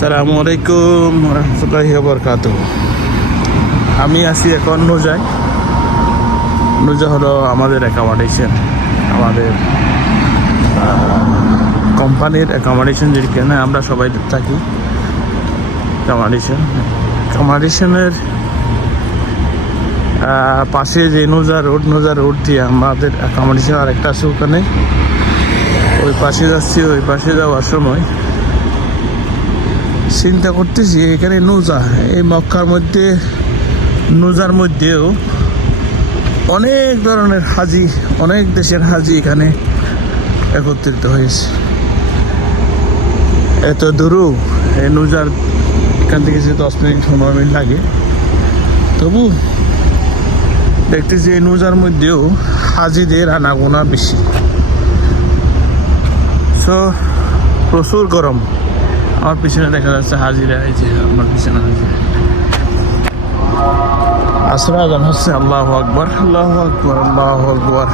আসসালামু আলাইকুম রহমতুল্লাহি ওয়া বারাকাতুহু। আমি আছি এখন নুজায়। নুজা হলো আমাদের অ্যাকোমোডেশন, আমাদের কোম্পানির অ্যাকোমোডেশন, যেখানে আমরা সবাই থাকি। অ্যাকোমোডেশনের পাশে যে নুজা রোড দিয়ে আমাদের অ্যাকোমোডেশন আরেকটা আছে, ওখানে ওই পাশে যাচ্ছি। ওই পাশে যাওয়ার সময় চিন্তা করতেছি, এখানে নুজা, এই মক্কার মধ্যে নুজার মধ্যেও অনেক ধরনের হাজি, অনেক দেশের হাজি এখানে একত্রিত হয়েছে। এত দূরও এই নুজার এখান থেকে যে 10 মিনিট 15 মিনিট লাগে, তবু দেখতেছি এই নুজার মধ্যেও হাজিদের আনাগোনা বেশি। সো প্রচুর গরম। আমার পিছনে দেখা যাচ্ছে হাজিরা, এই যে আমার পিছনে হাজিরা। আসর আজান হচ্ছে, আল্লাহু আকবার, আল্লাহু আকবার, আল্লাহু আকবার।